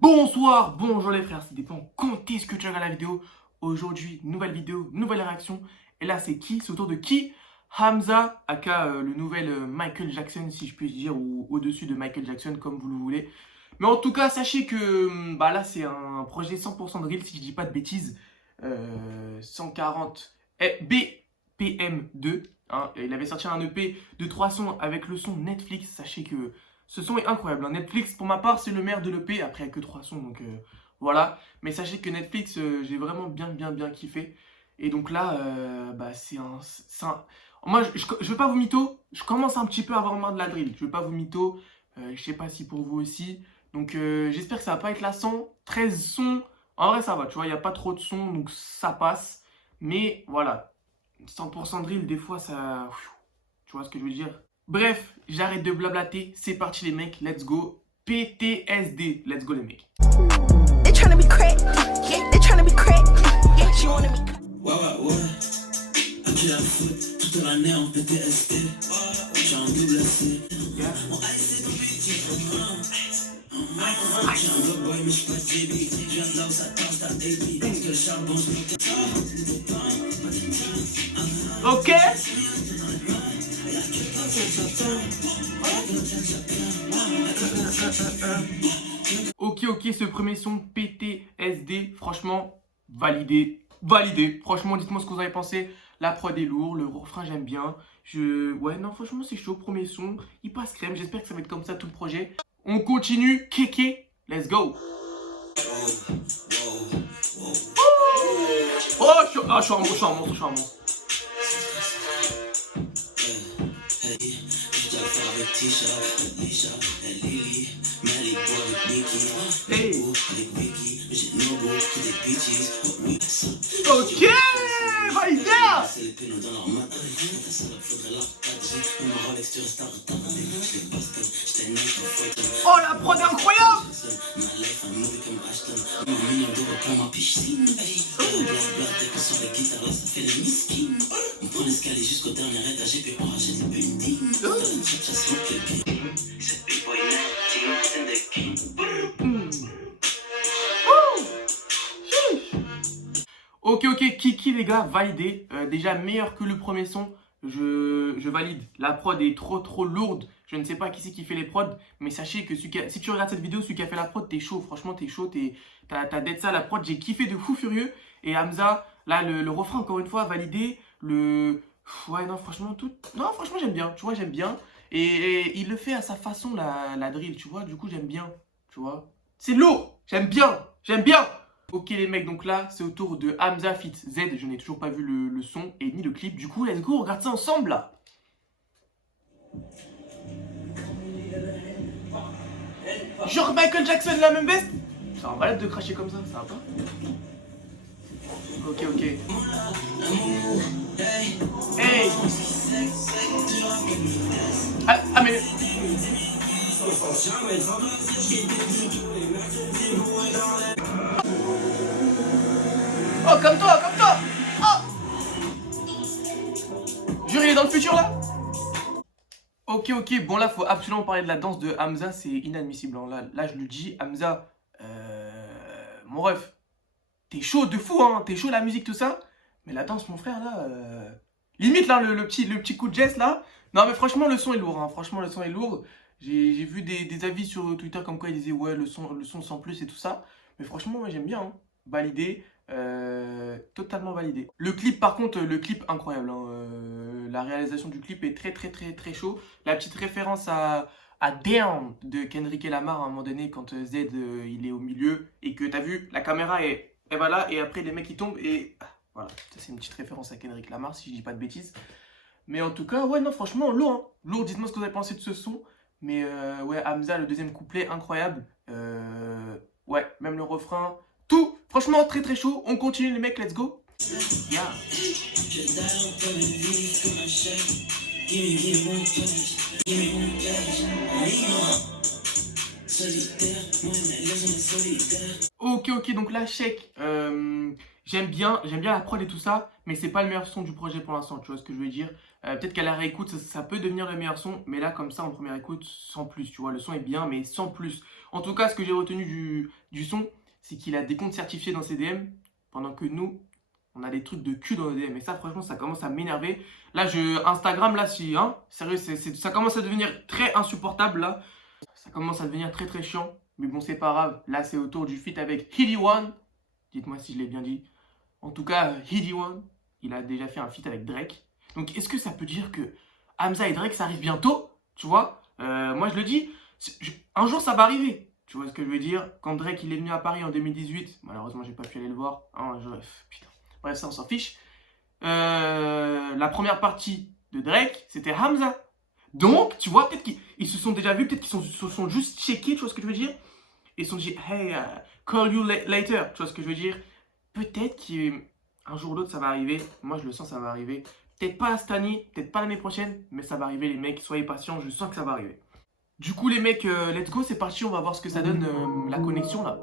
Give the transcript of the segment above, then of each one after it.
Bonsoir, bonjour les frères, ça dépend quand est-ce que tu regardes la vidéo. Aujourd'hui, nouvelle vidéo, nouvelle réaction. Et là, c'est qui? C'est autour de qui? Hamza, aka le nouvel Michael Jackson, si je puis dire, ou au-dessus de Michael Jackson, comme vous le voulez. Mais en tout cas, sachez que là, c'est un projet 100% de Reel, si je dis pas de bêtises. 140 BPM2. Hein, il avait sorti un EP de 3 sons avec le son Netflix. Sachez que ce son est incroyable. Hein. Netflix, pour ma part, c'est le meilleur de l'EP. Après, il n'y a que 3 sons, donc voilà. Mais sachez que Netflix, j'ai vraiment bien kiffé. Et donc là, c'est un... Moi, je ne veux pas vous mytho. Je commence un petit peu à avoir marre de la drill. Je ne veux pas vous mytho. Je sais pas si pour vous aussi. Donc j'espère que ça va pas être lassant. 13 sons. En vrai, ça va. Tu vois, il n'y a pas trop de sons, donc ça passe. Mais voilà. 100% drill, des fois, ça... Tu vois ce que je veux dire? Bref, j'arrête de blablater, c'est parti les mecs, let's go. PTSD, let's go les mecs. Ok. Ok, ce premier son PTSD, franchement, validé. Franchement, dites-moi ce que vous avez pensé. La prod est lourde, le refrain j'aime bien. Ouais, non, franchement, c'est chaud. Premier son, il passe crème. J'espère que ça va être comme ça tout le projet. On continue. Kéké, let's go. Oh, je suis un monstre. Hey. Ok, validé. Oh, la prod est incroyable. Ok, Kiki les gars, validé. Déjà meilleur que le premier son, je valide. La prod est trop lourde. Je ne sais pas qui c'est qui fait les prods, mais sachez que si tu regardes cette vidéo, celui qui a fait la prod, t'es chaud. Franchement, t'es chaud. T'as d'être ça, la prod, j'ai kiffé de fou furieux. Et Hamza, là, le refrain, encore une fois, validé. Ouais, non, franchement, Non, franchement, j'aime bien. Tu vois, j'aime bien. Et il le fait à sa façon, la drill, tu vois. Du coup, j'aime bien. Tu vois. C'est lourd. J'aime bien. Ok les mecs, donc là, c'est au tour de Hamza Fit Z. Je n'ai toujours pas vu le son et ni le clip. Du coup, let's go, on regarde ça ensemble là. Genre Michael Jackson, la même veste. C'est un malade de cracher comme ça va pas? Ok. Hey. Ah mais... Oh, comme toi. Oh. Jure, il est dans le futur là. Ok, bon là, faut absolument parler de la danse de Hamza, c'est inadmissible. Hein. Là, je le dis, Hamza, mon ref, t'es chaud de fou, hein, t'es chaud la musique, tout ça. Mais la danse, mon frère, là, limite, là, le petit coup de geste, là. Non, mais franchement, le son est lourd, hein. Franchement, le son est lourd. J'ai vu des avis sur Twitter comme quoi ils disaient, ouais, le son sans plus et tout ça. Mais franchement, moi, j'aime bien, hein. Validé, totalement validé. Le clip, par contre, le clip, incroyable, hein. La réalisation du clip est très chaud. La petite référence à Down de Kendrick Lamar à un moment donné, quand Z, il est au milieu, et que t'as vu, la caméra est... Et voilà, et après les mecs ils tombent et voilà, ça c'est une petite référence à Kendrick Lamar si je dis pas de bêtises. Mais en tout cas, ouais non franchement lourd, hein. Lourd, dites-moi ce que vous avez pensé de ce son. Mais ouais, Hamza, le deuxième couplet, incroyable. Ouais, même le refrain, tout, franchement très chaud. On continue les mecs, let's go. Yeah. Ok, donc là, check. j'aime bien la prod et tout ça, mais c'est pas le meilleur son du projet pour l'instant, tu vois ce que je veux dire. Peut-être qu'à la réécoute, ça peut devenir le meilleur son, mais là, comme ça, en première écoute, sans plus, tu vois. Le son est bien, mais sans plus. En tout cas, ce que j'ai retenu du son, c'est qu'il a des comptes certifiés dans ses DM, pendant que nous, on a des trucs de cul dans nos DM. Et ça, franchement, ça commence à m'énerver. Là, Instagram, là, si, hein, sérieux, ça commence à devenir très insupportable, là. Ça commence à devenir très, très chiant. Mais bon, c'est pas grave. Là, c'est autour du feat avec Heedy One. Dites-moi si je l'ai bien dit. En tout cas, Heedy One, il a déjà fait un feat avec Drake. Donc, est-ce que ça peut dire que Hamza et Drake, ça arrive bientôt? Tu vois, moi, je le dis, un jour, ça va arriver. Tu vois ce que je veux dire? Quand Drake, il est venu à Paris en 2018, malheureusement, j'ai pas pu aller le voir. Hein, putain. Bref, ça, on s'en fiche. La première partie de Drake, c'était Hamza. Donc, tu vois, peut-être qu'ils se sont déjà vus, peut-être qu'ils se sont juste checkés, tu vois ce que je veux dire? Et ils se sont dit, hey, call you later, tu vois ce que je veux dire? Peut-être qu'un jour ou l'autre, ça va arriver. Moi, je le sens, ça va arriver. Peut-être pas cette année, peut-être pas l'année prochaine, mais ça va arriver, les mecs. Soyez patients, je sens que ça va arriver. Du coup, les mecs, let's go, c'est parti. On va voir ce que ça donne, la connexion, là.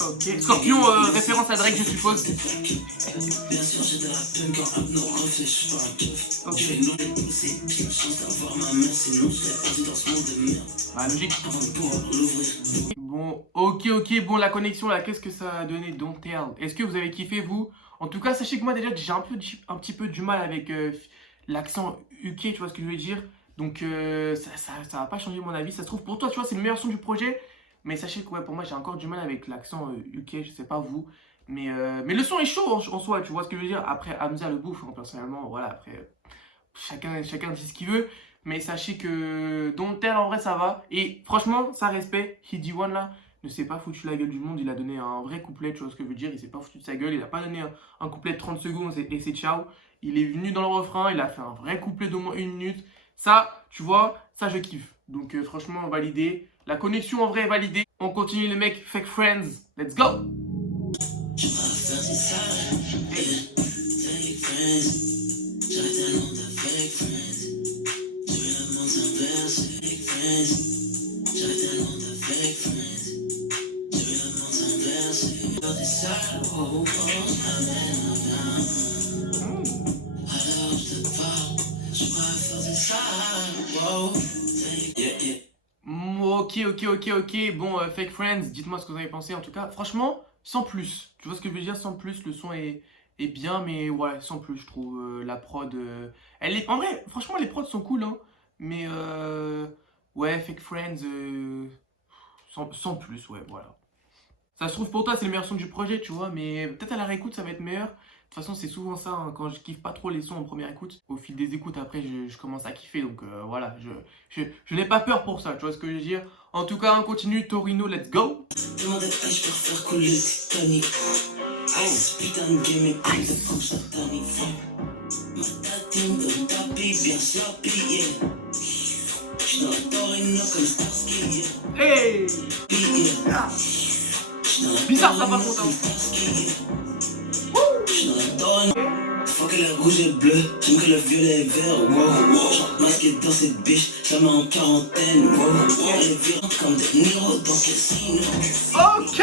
Ok, Scorpion, référence à Drake, je suppose. Ah, logique. Bon, ok, bon, la connexion là, qu'est-ce que ça a donné? Don't tell. Est-ce que vous avez kiffé, vous? En tout cas, sachez que moi, déjà, j'ai un petit peu du mal avec l'accent UK, tu vois ce que je veux dire? Donc, ça va pas changer mon avis. Ça se trouve, pour toi, tu vois, c'est le meilleur son du projet. Mais sachez que, ouais, pour moi, j'ai encore du mal avec l'accent UK, je sais pas vous. Mais le son est chaud en soi, tu vois ce que je veux dire? Après, Hamza le bouffe, hein, personnellement, voilà, après, chacun dit ce qu'il veut. Mais sachez que Don't Tell, en vrai, ça va. Et franchement, ça respect. Heedy One, là, ne s'est pas foutu la gueule du monde. Il a donné un vrai couplet, tu vois ce que je veux dire? Il s'est pas foutu de sa gueule. Il a pas donné un couplet de 30 secondes et c'est ciao. Il est venu dans le refrain. Il a fait un vrai couplet d'au moins 1 minute. Ça, tu vois, ça, je kiffe. Donc, franchement, validé. La connexion, en vrai, est validée. On continue, les mecs. Fake Friends. Let's go! Ok. Bon, Fake Friends, dites-moi ce que vous avez pensé. En tout cas, franchement, sans plus. Tu vois ce que je veux dire? Sans plus, le son est bien, mais ouais, sans plus, je trouve. La prod, elle est... En vrai, franchement, les prods sont cool, hein. Mais, ouais, Fake Friends, sans plus, ouais, voilà. Ça se trouve pour toi c'est le meilleur son du projet, tu vois, mais peut-être à la réécoute ça va être meilleur. De toute façon c'est souvent ça, hein, quand je kiffe pas trop les sons en première écoute, au fil des écoutes après je commence à kiffer, donc voilà, je n'ai pas peur pour ça, tu vois ce que je veux dire. En tout cas on continue, Torino, let's go. Demandez à je préfère couler le Titanic. Ce putain de game est plus comme satanique. Ma tatine de tapis bien sloppy, yeah. J'suis dans la Torino comme Starsky, yeah. Hey! Yeah. Bizarre ça par contre, faut que le rouge et bleu, j'aime que le violet et vert, wow. Masqué dans cette biche, jamais en quarantaine, wow. Elle est virante comme des Niro dans Casino. Ok.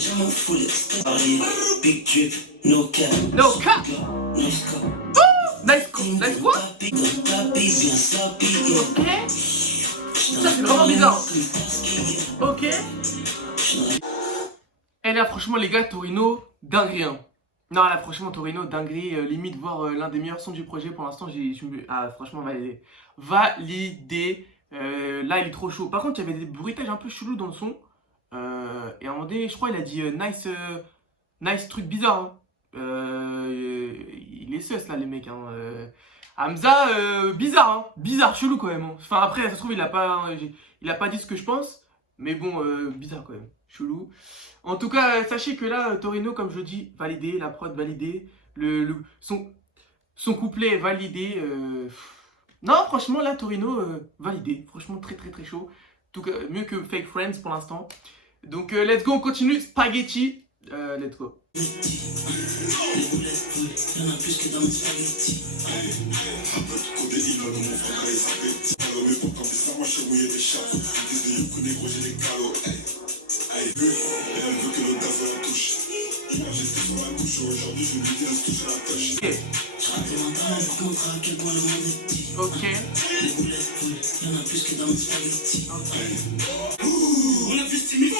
Je m'en fous les big drip, no cap. No cap. Nice quoi? Ok. Ça c'est vraiment bizarre. Ok. Et là franchement les gars, Torino, dinguerie hein. Non là franchement Torino, dinguerie, limite voir l'un des meilleurs sons du projet pour l'instant. Franchement validé. Là il est trop chaud. Par contre il y avait des bruitages un peu chelous dans le son. Et à un moment donné je crois il a dit nice truc bizarre hein. Il est sus là les mecs hein. Hamza, bizarre, hein. Bizarre, chelou quand même. Hein. Enfin après, ça se trouve, il a pas dit ce que je pense. Mais bon, bizarre quand même. chelou. En tout cas, sachez que là, Torino, comme je dis, validé, la prod validée, son couplet est validé. Non, franchement, là, Torino, validé. Franchement, très très très chaud. En tout cas, mieux que Fake Friends pour l'instant. Donc, let's go, on continue. Spaghetti. Let's go. Les boulettes coulent, y'en a plus que dans mes spaghettis. Ok. Les boulettes coulent, y'en a plus que dans mes spaghettis. On a plus timide.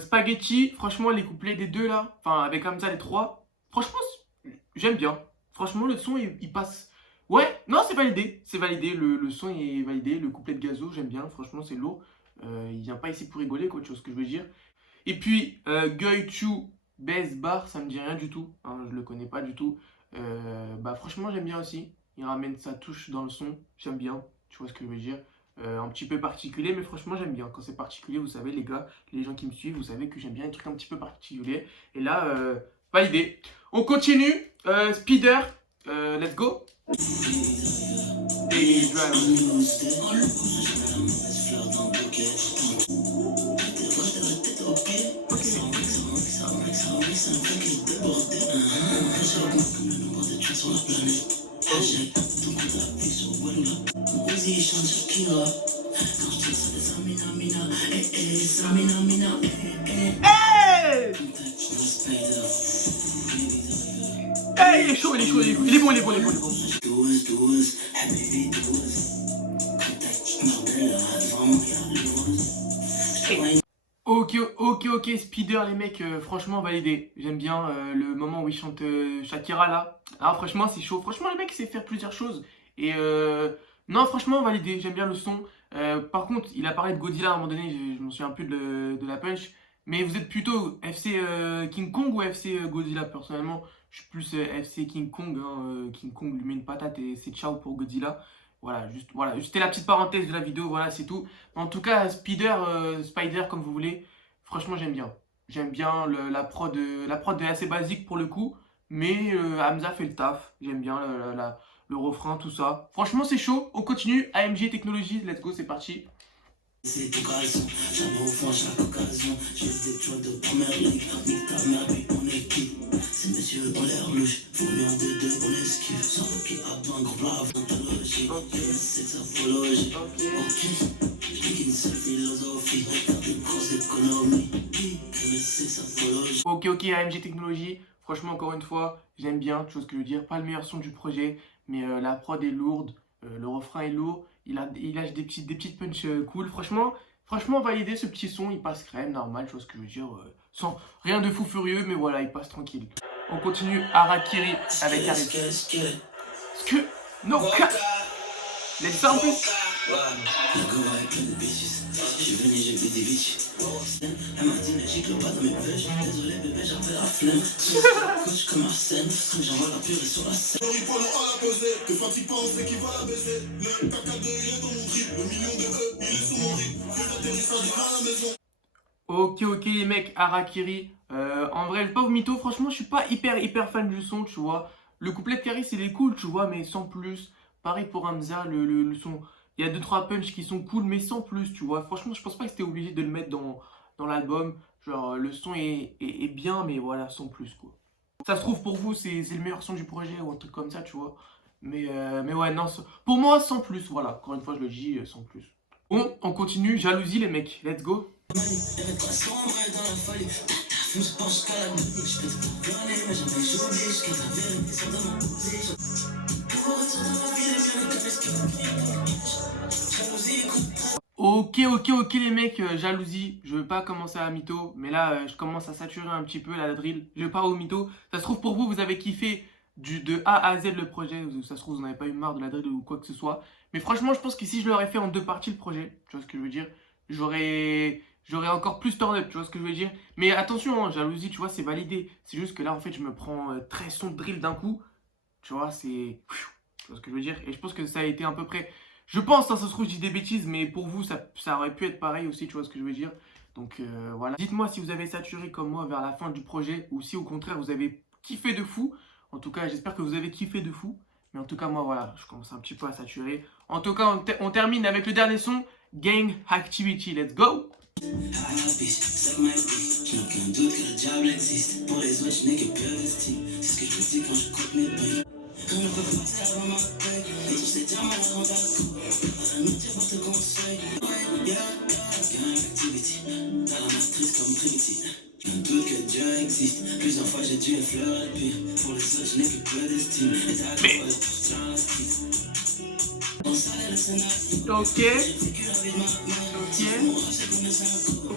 Spaghetti, franchement, les couplets des deux là, enfin avec comme ça les trois, franchement, j'aime bien. Franchement, le son il passe. Ouais, non, c'est validé, le son est validé, le couplet de Gazo, j'aime bien, franchement, c'est lourd. Il vient pas ici pour rigoler, quoi, tu vois ce que je veux dire. Et puis, Goichu Best Bar, ça me dit rien du tout, hein, je le connais pas du tout. Bah, franchement, j'aime bien aussi. Il ramène sa touche dans le son, j'aime bien, tu vois ce que je veux dire. Un petit peu particulier, mais franchement, j'aime bien. Quand c'est particulier, vous savez, les gars, les gens qui me suivent, vous savez que j'aime bien les trucs un petit peu particuliers. Et là, validé. On continue. Speeder, let's go. Et hey! Hey, il est chaud, il est chaud, il est bon, il est bon, il est bon, il est bon. Ok, Speeder, les mecs, franchement validé. J'aime bien le moment où il chante Shakira là. Alors franchement, c'est chaud. Franchement, le mec sait faire plusieurs choses. Et non, franchement, validé. J'aime bien le son. Par contre, il a parlé de Godzilla à un moment donné. Je m'en souviens plus de la punch. Mais vous êtes plutôt FC King Kong ou FC Godzilla? Personnellement, je suis plus FC King Kong. Hein. King Kong lui met une patate et c'est ciao pour Godzilla. Voilà, c'était la petite parenthèse de la vidéo, voilà, c'est tout. En tout cas, Spider, comme vous voulez, franchement, j'aime bien. J'aime bien la prod est assez basique pour le coup, mais Hamza fait le taf. J'aime bien le refrain, tout ça. Franchement, c'est chaud. On continue. AMG Technologies, let's go, c'est parti. C'est tout garçon, jamais au fond à chaque occasion. J'ai des choix de première ligue, nique ta mère, puis mon équipe. Ces messieurs ont l'air louches, faut mieux en deux, on esquive. Sans qui a besoin gros plat avant ta logique. C'est que ça apologie. Ok, j'dis qu'une seule philosophie, faire des grosses économies. Mais c'est que ça apologie. Ok, AMG Technologies. Franchement, encore une fois, j'aime bien, chose que je veux dire. Pas le meilleur son du projet, mais la prod est lourde, le refrain est lourd. Il lâche des petites punches cool. Franchement, validé ce petit son. Il passe crème, normal, chose que je veux dire. Sans rien de fou furieux, mais voilà, il passe tranquille. On continue. Harakiri avec Arif. Non, laisse ça en plus. La gomme avec plein de bêtises. J'ai venu, j'ai vu des bitches. Elle m'a dit, mais j'ai pas dans mes pêches. Désolé bébé, j'avais la flemme. Coach comme Arsène, quand j'envoie la purée sur la scène. Que Fatih pense qu'il va la baiser. Le caca de il est dans mon drip. Le million de E, il est sur mon drip. Fais l'atterrissage à la maison. Ok, les mecs, Harakiri. En vrai, je vais pas vous mytho. Franchement, je suis pas hyper fan du son, tu vois. Le couplet de Karis, il est cool, tu vois, mais sans plus. Pareil pour Hamza, le son. Il y a 2-3 punchs qui sont cool, mais sans plus, tu vois. Franchement, je pense pas que c'était obligé de le mettre dans l'album. Genre, le son est bien, mais voilà, sans plus, quoi. Ça se trouve, pour vous, c'est le meilleur son du projet ou un truc comme ça, tu vois. Mais ouais, non, pour moi, sans plus, voilà. Encore une fois, je le dis, sans plus. Bon, on continue. Jalousie, les mecs. Let's go. Ok les mecs, jalousie, je veux pas commencer à mytho, mais là je commence à saturer un petit peu la drill, je veux pas au mytho. Ça se trouve pour vous, vous avez kiffé de A à Z le projet, ça se trouve vous n'avez pas eu marre de la drill ou quoi que ce soit. Mais franchement je pense que si je l'aurais fait en 2 parties le projet, tu vois ce que je veux dire, j'aurais encore plus turn up, tu vois ce que je veux dire. Mais attention, hein, jalousie, tu vois, c'est validé. C'est juste que là en fait je me prends 13 sons de drill d'un coup, tu vois, c'est... Tu vois ce que je veux dire? Et je pense que ça a été à peu près... Je pense, hein, ça se trouve, je dis des bêtises, mais pour vous, ça aurait pu être pareil aussi, tu vois ce que je veux dire? Donc voilà. Dites-moi si vous avez saturé comme moi vers la fin du projet ou si au contraire vous avez kiffé de fou. En tout cas, j'espère que vous avez kiffé de fou. Mais en tout cas, moi, voilà, je commence un petit peu à saturer. En tout cas, on termine avec le dernier son, Gang Activity. Let's go! Je n'ai aucun doute que le diable existe. Pour les autres, je n'ai que peu d'estime. C'est ce que je me dis quand je coupe mes briques. On ne peut pas passer avant ma paix. Et tous ces diamants la rendent à coup. À la nuit, tu portes conseil. Yeah, gang activity. T'as la matrice comme Trinity. J'ai un doute que Dieu existe. Plusieurs fois, j'ai dû effleurer le pire. Pour les autres, je n'ai que peu d'estime. Et t'as la fois de tout dans la street. On salait le scénario. Ok. J'ai vécu la vie de ma mère. Ok. Mon rap, c'est comme un synchro.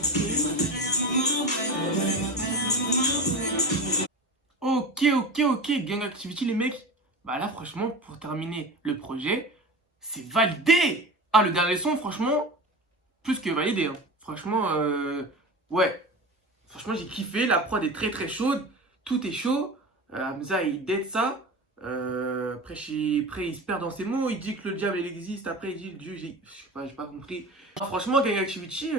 Ok, Gang Activity, les mecs. Bah là, franchement, pour terminer le projet, c'est validé! Ah, le dernier son, franchement, plus que validé. Hein. Franchement, ouais. Franchement, j'ai kiffé. La prod est très très chaude. Tout est chaud. Hamza, il dead ça. Après, il se perd dans ses mots. Il dit que le diable, il existe. Après, il dit le Dieu, j'ai pas compris. Franchement, Gang Activity,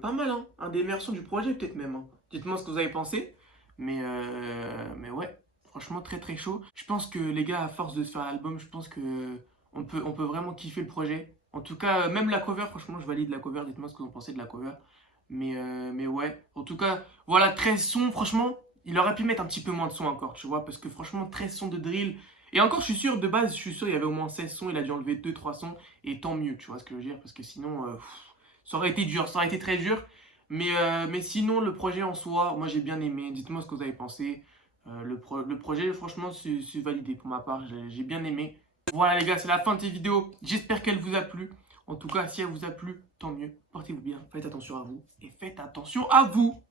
pas mal. Hein. Un des meilleurs sons du projet, peut-être même. Hein. Dites-moi ce que vous avez pensé. Mais ouais, franchement, très très chaud. Je pense que les gars, à force de se faire l'album, je pense que on peut vraiment kiffer le projet. En tout cas, même la cover, franchement, je valide la cover. Dites-moi ce que vous pensez de la cover. Mais ouais, en tout cas, voilà, 13 sons, franchement, il aurait pu mettre un petit peu moins de sons encore, tu vois, parce que franchement, 13 sons de drill. Et encore, je suis sûr, de base, je suis sûr, il y avait au moins 16 sons, il a dû enlever 2-3 sons, et tant mieux, tu vois ce que je veux dire, parce que sinon, ça aurait été dur, ça aurait été très dur. Mais sinon, le projet en soi, moi j'ai bien aimé, dites-moi ce que vous avez pensé. Le projet, franchement, c'est validé pour ma part, j'ai bien aimé. Voilà les gars, c'est la fin de cette vidéo, j'espère qu'elle vous a plu. En tout cas, si elle vous a plu, tant mieux. Portez-vous bien, faites attention à vous et faites attention à vous.